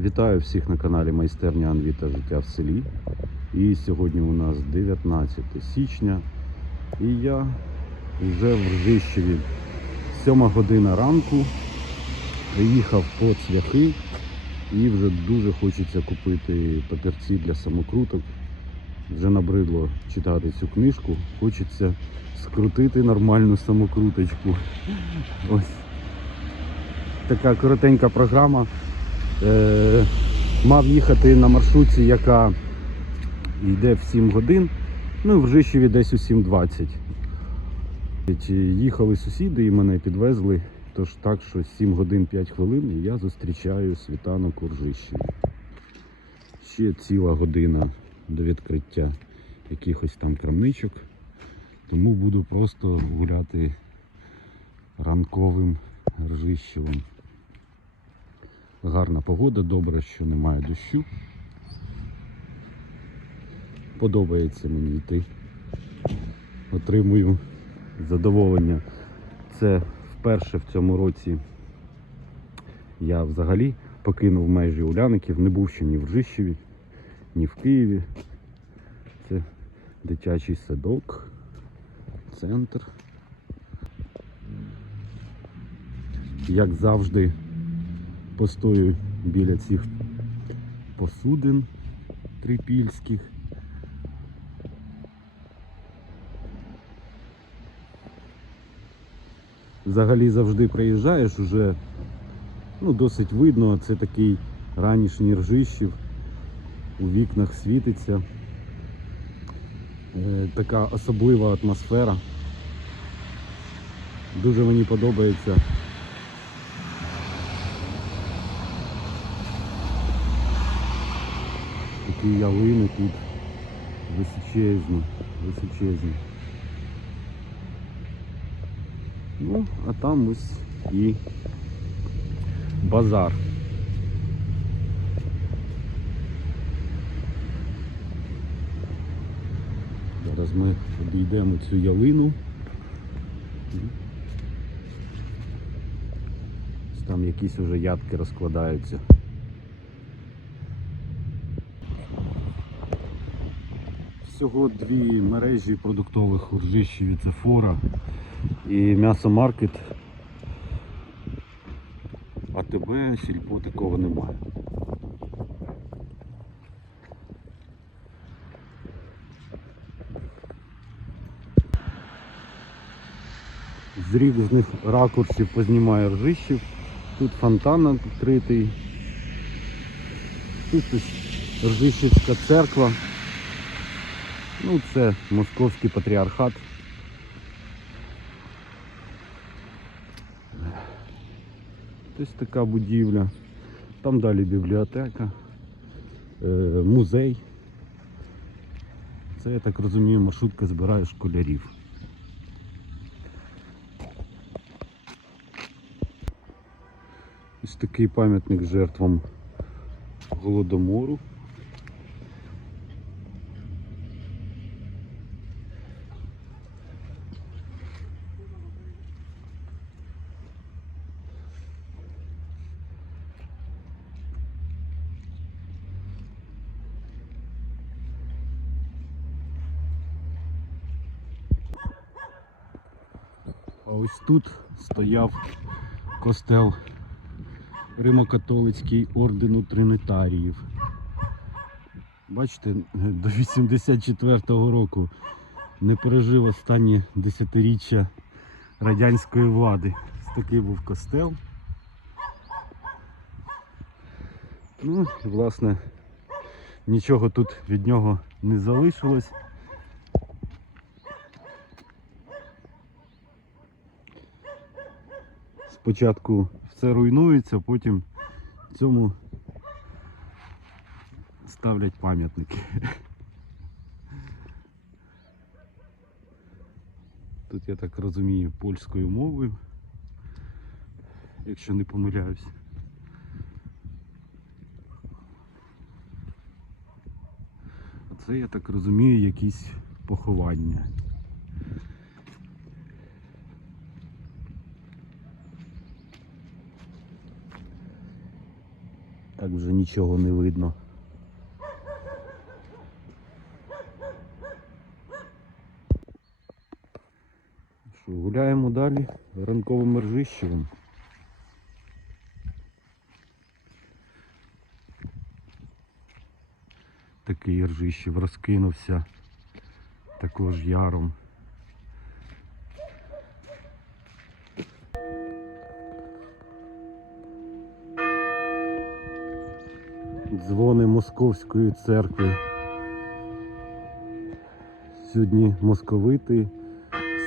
Вітаю всіх на каналі Майстерня Анвіта Життя в селі. І сьогодні у нас 19 січня. І я вже в Ржищеві. 7 година ранку. Приїхав по цвяхи і вже дуже хочеться купити папірці для самокруток. Вже набридло читати цю книжку. Хочеться скрутити нормальну самокруточку. Ось така коротенька програма. Е, мав їхати на маршрутці, яка йде в 7 годин, ну і в Жишеві десь у 7.20. Їхали сусіди і мене підвезли. Тож так, що 7 годин 5 хвилин і я зустрічаю світанок у Ржищеві. Ще ціла година до відкриття якихось там крамничок. Тому буду просто гуляти ранковим Ржищевим. Гарна погода, добре, що немає дощу. Подобається мені йти. Отримую задоволення. Це вперше в цьому році я взагалі покинув межі Уляників, не був ще ні в Ржищеві, ні в Києві. Це дитячий садок, центр. Як завжди, постою біля цих посудин трипільських. Взагалі завжди приїжджаєш, уже ну, досить видно, це такий ранішній ржищів, у вікнах світиться. Е, така особлива атмосфера. Дуже мені подобається такі ялини тут височезні, височезні. Ну, а там ось і базар. Зараз ми обійдемо цю ялину. Там якісь уже ядки розкладаються. Всього дві мережі продуктових у Ржищеві це фора і м'ясомаркет. АТБ, сільпо такого немає. З різних ракурсів познімаю ржищів. Тут фонтан відкритий. Тут Ржищівська церква. Ну, це московський патріархат. Ось така будівля. Там далі бібліотека, е, музей. Це, я так розумію, маршрутка збирає школярів. Ось такий пам'ятник жертвам голодомору. А ось тут стояв костел Римо-католицький ордену тринитаріїв. Бачите, до 84-го року не пережив останнє десятиріччя радянської влади. Ось такий був костел. Ну, власне, нічого тут від нього не залишилось. Спочатку все руйнується, потім цьому ставлять пам'ятники. Тут я так розумію польською мовою, якщо не помиляюсь. А це я так розумію якісь поховання. Так вже нічого не видно. Що, гуляємо далі ранковим ржищевим. Такий ржищев розкинувся також яром. Дзвони Московської церкви. Сьогодні московити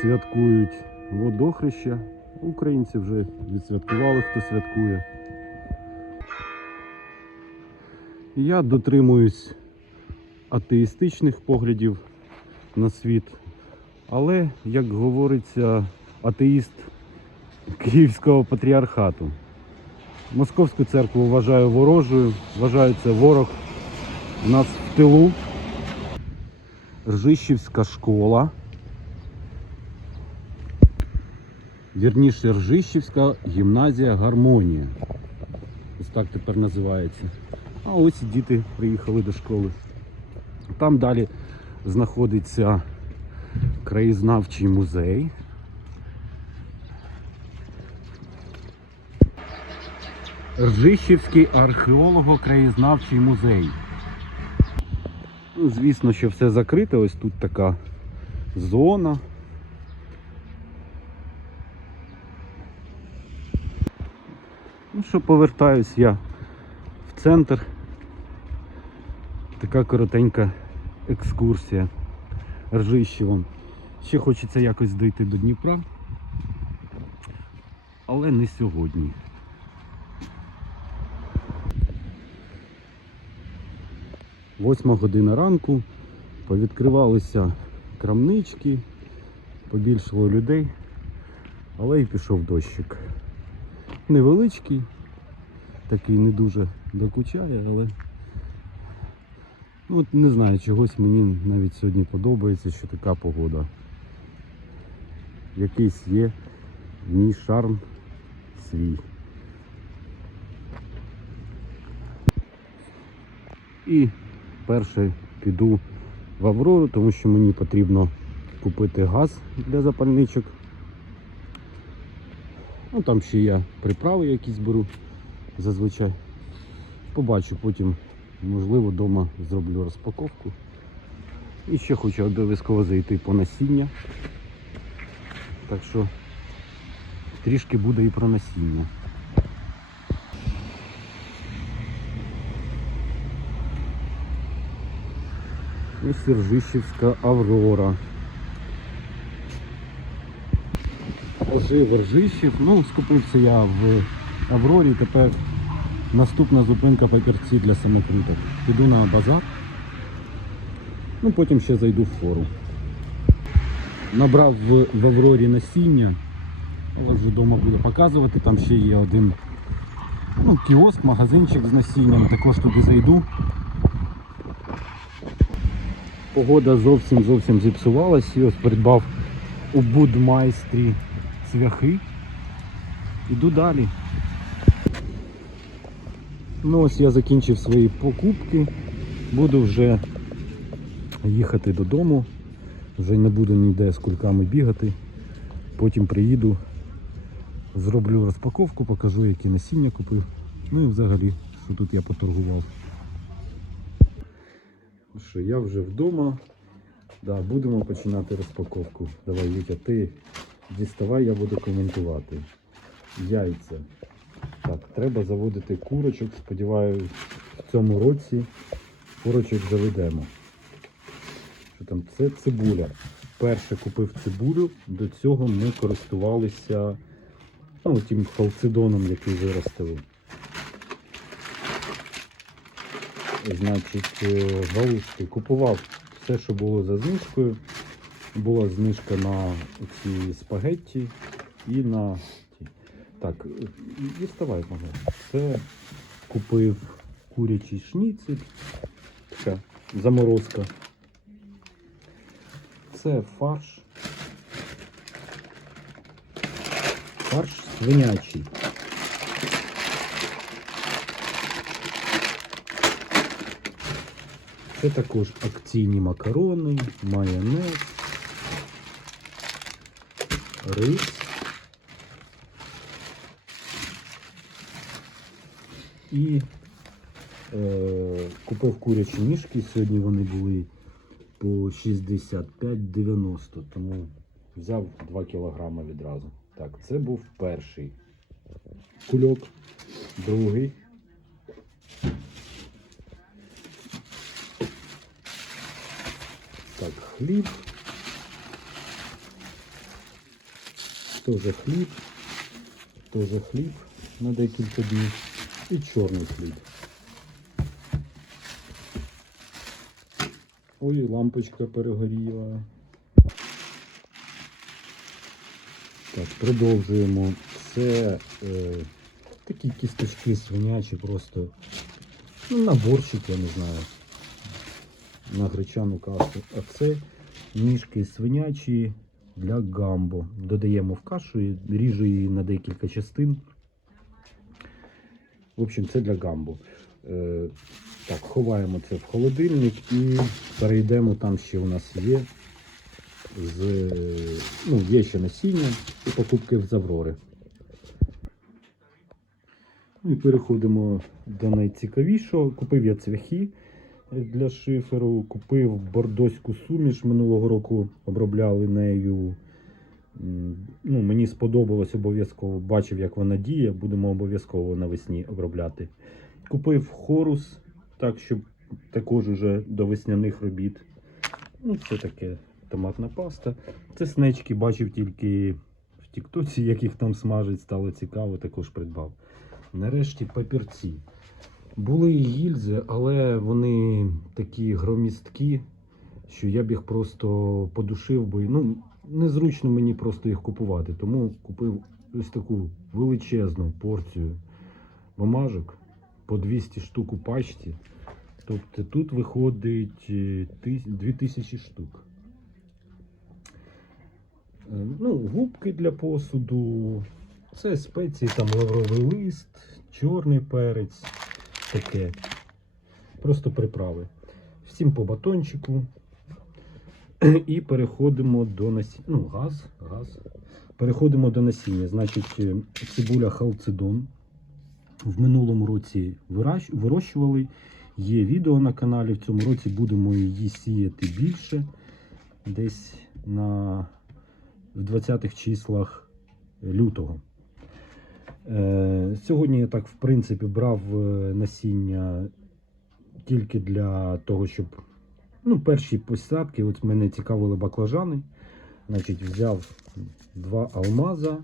святкують водохреща. Українці вже відсвяткували, хто святкує. Я дотримуюсь атеїстичних поглядів на світ. Але, як говориться, атеїст Київського патріархату. Московську церкву вважаю ворожою, вважаю це ворог у нас в тилу. Ржищівська школа. Вірніше, Ржищівська гімназія Гармонія. Ось так тепер називається. А ось і діти приїхали до школи. Там далі знаходиться краєзнавчий музей. Ржищівський археолого-краєзнавчий музей. Ну, звісно, що все закрите. Ось тут така зона. Ну що, повертаюсь я в центр. Така коротенька екскурсія Ржищевом. Ще хочеться якось дійти до Дніпра. Але не сьогодні. Восьма година ранку. Повідкривалися крамнички, побільшало людей, але і пішов дощик. Невеличкий, такий не дуже докучає, але ну, не знаю, чогось мені навіть сьогодні подобається, що така погода. Якийсь є в ній шарм свій. І перше піду в Аврору, тому що мені потрібно купити газ для запальничок. Ну там ще я приправи якісь беру зазвичай. Побачу потім, можливо, вдома зроблю розпаковку. І ще хочу обов'язково зайти по насіння. Так що трішки буде і про насіння. Ось Ржищівська Аврора. Ожив Ржищів. Ну, скупився я в Аврорі. Тепер наступна зупинка папірці для самокруток. Піду на базар. Ну, потім ще зайду в фору. Набрав в, в Аврорі насіння, але вже вдома буду показувати. Там ще є один ну, кіоск, магазинчик з насінням. Також туди зайду. Погода зовсім зовсім зіпсувалась. І ось придбав у будмайстрі цвяхи. Іду далі. Ну ось я закінчив свої покупки. Буду вже їхати додому. Вже не буду ніде з кульками бігати. Потім приїду, зроблю розпаковку, покажу, які насіння купив. Ну і взагалі, що тут я поторгував. Що я вже вдома. Да, будемо починати розпаковку. Давай, Вітя, ти діставай, я буду коментувати. Яйця. Так, треба заводити курочок. Сподіваюсь, в цьому році курочок заведемо. Що там? Це цибуля. Перше купив цибулю, до цього ми користувалися ну, тим халцидоном, який виростили. Значить, е, галушки купував все, що було за знижкою. Була знижка на ці спагетті і на. Так, е, діставай мого. Це купив курячий шніцель. Така заморозка. Це фарш. Фарш свинячий. Це також акційні макарони, майонез, рис. І е, купив курячі ніжки. Сьогодні вони були по 65,90, тому взяв 2 кілограми відразу. Так, це був перший кульок, другий. Так, хліб. Тоже хліб. Тоже хліб на декілька днів. І чорний хліб. Ой, лампочка перегоріла. Так, продовжуємо. Це е, такі кісточки свинячі, просто ну, на я не знаю. На гречану кашу. А це ніжки свинячі для гамбо. Додаємо в кашу, ріжу її на декілька частин. В общем, це для гамбо. Е, так, ховаємо це в холодильник і перейдемо там ще у нас є з ну, є ще насіння і покупки з Аврори. Ну і переходимо до найцікавішого. Купив я цвяхи для шиферу, купив бордоську суміш минулого року, обробляли нею. Ну, мені сподобалось обов'язково, бачив, як вона діє, будемо обов'язково навесні обробляти. Купив хорус, так, щоб також уже до весняних робіт. Ну, це таке томатна паста. Це снечки бачив тільки в Тіктоці, як їх там смажать, стало цікаво, також придбав. Нарешті папірці. Були і гільзи, але вони такі громісткі, що я б їх просто подушив би. Ну, незручно мені просто їх купувати. Тому купив ось таку величезну порцію бумажок по 200 штук у пачці. Тобто тут виходить е, 2000 штук. Е, Ну, губки для посуду. Це спеції, там лавровий лист, чорний перець, таке. Просто приправи. Всім по батончику. І переходимо до насіння. Ну, газ, газ. Переходимо до насіння. Значить, е, цибуля халцедон. В минулому році вирощували. Є відео на каналі. В цьому році будемо її сіяти більше. Десь на в 20-х числах лютого. Е, сьогодні я так, в принципі, брав е, насіння тільки для того, щоб ну, перші посадки. От мене цікавили баклажани. Значить, взяв два алмаза,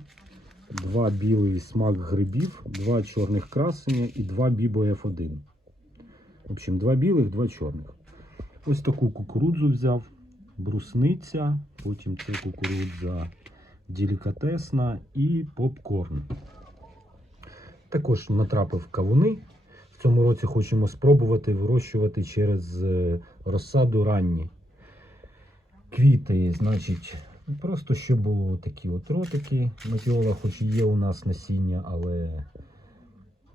два білий смак грибів, два чорних красення і два бібо F1. В общем, два білих, два чорних. Ось таку кукурудзу взяв, брусниця, потім це кукурудза делікатесна і попкорн. Також натрапив кавуни. В цьому році хочемо спробувати вирощувати через е, розсаду ранні. Квіти, значить, просто щоб було такі от ротики. Матіола, хоч і є у нас насіння, але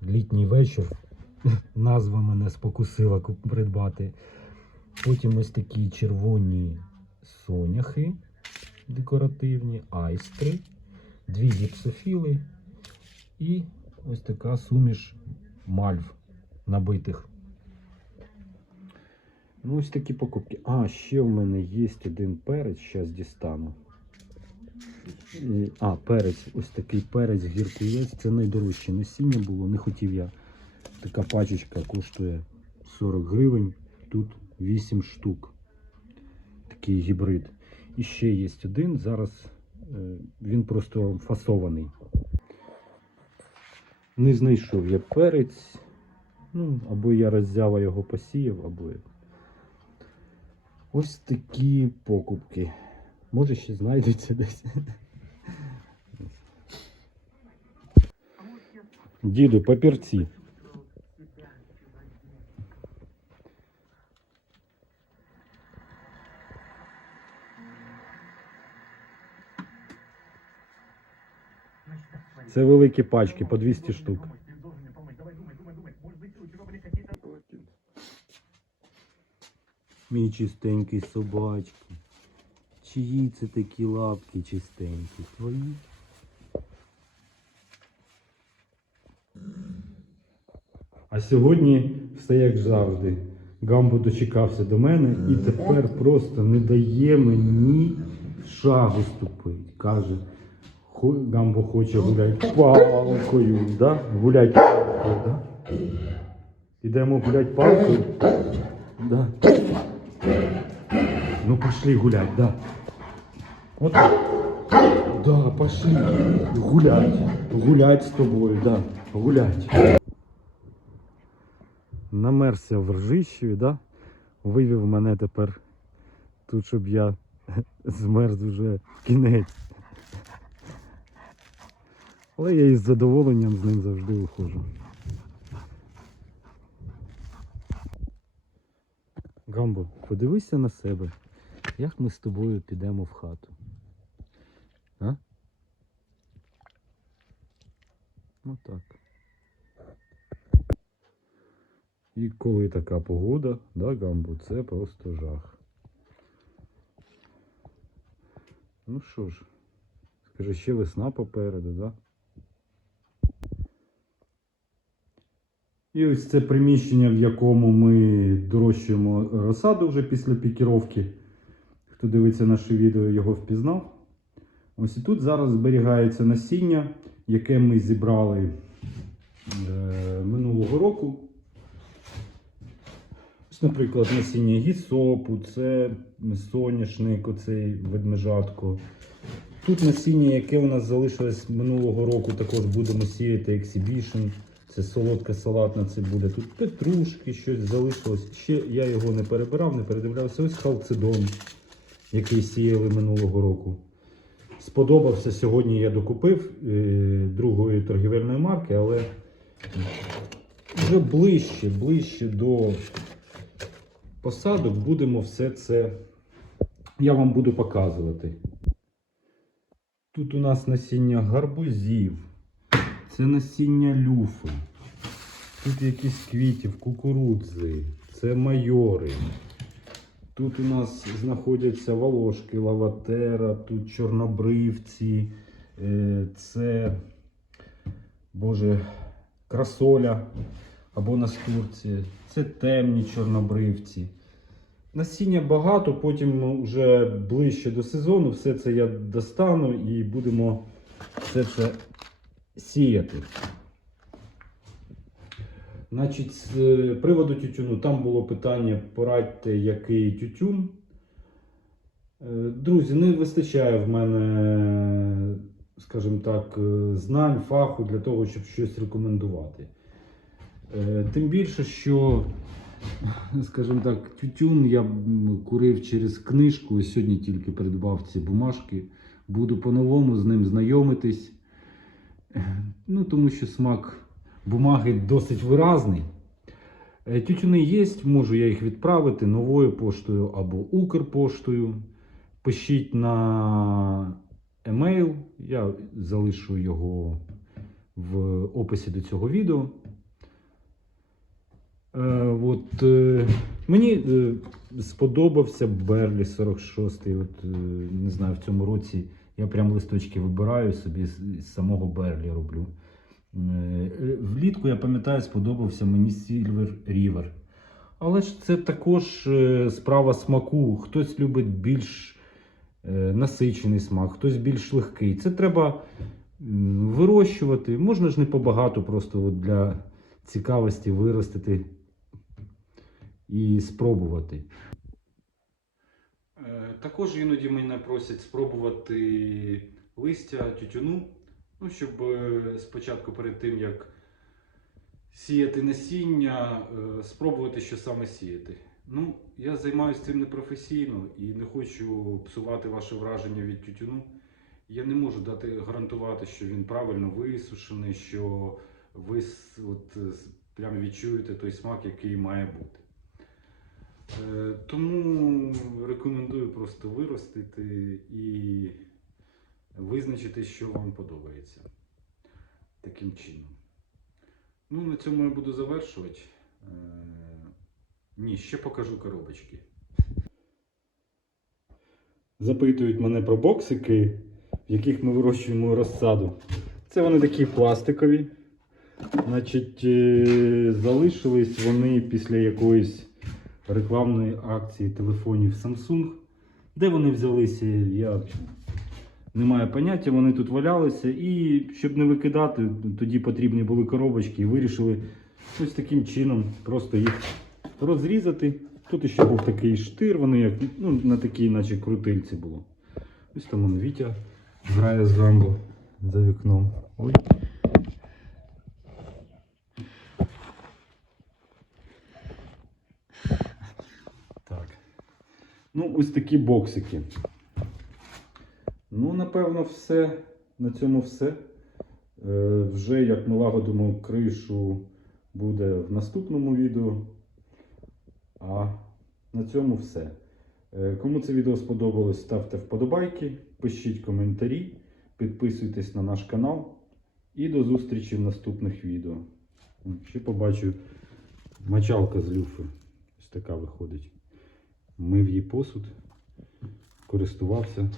літній вечір назва мене спокусила придбати. Потім ось такі червоні соняхи декоративні, айстри, дві гіпсофіли і ось така суміш мальв набитих. Ну, ось такі покупки. А, ще в мене є один перець, зараз дістану. А, перець, ось такий перець гіркулець. Це найдорожче насіння було. Не хотів я. Така пачечка коштує 40 гривень. Тут 8 штук. Такий гібрид. І ще є один. Зараз е, він просто фасований. Не знайшов я перець. Ну, або я роззява його посіяв, або. Ось такі покупки. Може ще знайдеться десь. Діду, папірці. Це великі пачки по 200 штук. Мій чистенький собачки. Чиї це такі лапки чистенькі? Твої? А сьогодні все як завжди. Гамбо дочекався до мене і тепер просто не дає мені шагу ступити. Каже, «Хо- Гамбо хоче гуляти палкою, да? Гулять палкою, да? Ідемо гулять палкою. Да. Ну пошли гулять, да. Вот. Да, пошли гулять. Гулять з тобою, да. Гулять. Намерся в ржищеві, да? Вивів мене тепер тут, щоб я змерз вже кінець. Але я із задоволенням з ним завжди виходжу. Гамбо, подивися на себе, як ми з тобою підемо в хату. А? Ну так. І коли така погода, да, Гамбо, це просто жах. Ну що ж, скажи, ще весна попереду, да? І ось це приміщення, в якому ми дорощуємо розсаду вже після пікіровки. Хто дивиться наше відео, його впізнав. Ось і тут зараз зберігається насіння, яке ми зібрали е, минулого року. Ось, наприклад, насіння гісопу, це соняшник, оцей ведмежатко. Тут насіння, яке у нас залишилось минулого року, також будемо сіяти Exhibition. Це солодка салатна цибуля. Тут петрушки, щось залишилось. Ще я його не перебирав, не передивлявся. Ось халцедон, який сіяли минулого року. Сподобався сьогодні. Я докупив е, другої торгівельної марки, але вже ближче, ближче до посадок будемо все це. Я вам буду показувати. Тут у нас насіння гарбузів. Це насіння люфи. Тут якісь квітів, кукурудзи, це майори. Тут у нас знаходяться волошки, лаватера, тут чорнобривці, е, це, боже, красоля або настурція. Це темні чорнобривці. Насіння багато, потім вже ближче до сезону все це я достану і будемо все це сіяти. Значить, з е, приводу тютюну, там було питання, порадьте, який тютюн. Е, Друзі, не вистачає в мене, скажімо так, е, знань, фаху для того, щоб щось рекомендувати. Тим більше, що, скажімо так, тютюн я курив через книжку і сьогодні тільки придбав ці бумажки. Буду по-новому з ним знайомитись. Ну, тому що смак бумаги досить виразний. Е, Тютюни є, можу я їх відправити новою поштою або Укрпоштою. Пишіть на емейл, я залишу його в описі до цього відео. Е, от, е, мені е, сподобався Берлі 46. От, е, не знаю, в цьому році я прям листочки вибираю собі з, самого Берлі роблю. Е, влітку, я пам'ятаю, сподобався мені Silver River. Але ж це також е, справа смаку. Хтось любить більш е, насичений смак, хтось більш легкий. Це треба вирощувати. Можна ж не побагато, просто для цікавості виростити і спробувати. Е, Також іноді мене просять спробувати листя тютюну, ну, щоб е, спочатку перед тим, як сіяти насіння, е, спробувати, що саме сіяти. Ну, я займаюся цим непрофесійно і не хочу псувати ваше враження від тютюну. Я не можу дати гарантувати, що він правильно висушений, що ви от, прям відчуєте той смак, який має бути. Е, Тому рекомендую просто виростити і визначити, що вам подобається. Таким чином. Ну, на цьому я буду завершувати. Е, Ні, ще покажу коробочки. запитують мене про боксики, в яких ми вирощуємо розсаду. Це вони такі пластикові. Значить, е, залишились вони після якоїсь рекламної акції телефонів Samsung. Де вони взялися, я не маю поняття, вони тут валялися. І щоб не викидати, тоді потрібні були коробочки і вирішили ось таким чином просто їх розрізати. Тут ще був такий штир, вони як ну, на такій, наче крутильці було. Ось там он Вітя грає з Рамбо за вікном. Ой. Так. Ну, ось такі боксики. Ну, напевно, все. На цьому все. Е, вже як ми лагодимо кришу, буде в наступному відео. А на цьому все. Е, Кому це відео сподобалось, ставте вподобайки, пишіть коментарі, підписуйтесь на наш канал і до зустрічі в наступних відео. Ще побачу мочалка з люфи. Ось така виходить. Мив її посуд, користувався.